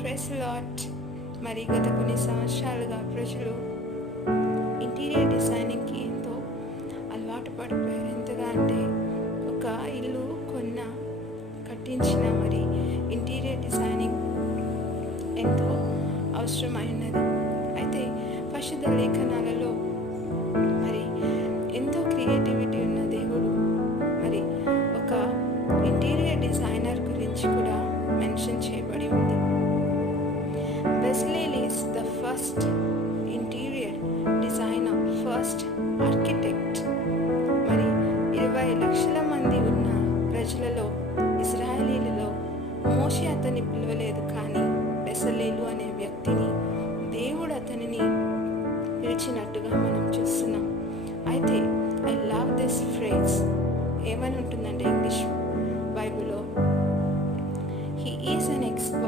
Press lot. మరి గత కొన్ని సంవత్సరాలుగా ప్రజలు ఇంటీరియర్ డిజైనింగ్కి ఎంతో అలవాటు పడిపోయారు. ఎంతగా అంటే ఒక ఇల్లు కట్టించిన మరి ఇంటీరియర్ డిజైనింగ్ ఎంతో అవసరమైనది. అయితే పరిశుద్ధ లేఖనాలలో మరి ఎంతో క్రియేటివిటీ ఉన్న దేవుడు మరి ఒక ఇంటీరియర్ డిజైనర్ గురించి కూడా మెన్షన్ చేయబడి ఉంది. Bezalel is the first interior designer, first architect. మరి 20 లక్షల మంది ఉన్న ప్రజలలో, ఇజ్రాయేలీలలో మోషే అతన్ని పిలవలేదు, కానీ బెజలేలు అనే వ్యక్తిని దేవుడు అతనిని పిలిచినట్టుగా మనం చూస్తున్నాం. అయితే ఐ లవ్ దిస్ ఫ్రేజ్. ఏమని ఉంటుందంటే ఇంగ్లీష్ బైబిల్లో, హీ ఈజ్ అన్ ఎక్స్పర్ట్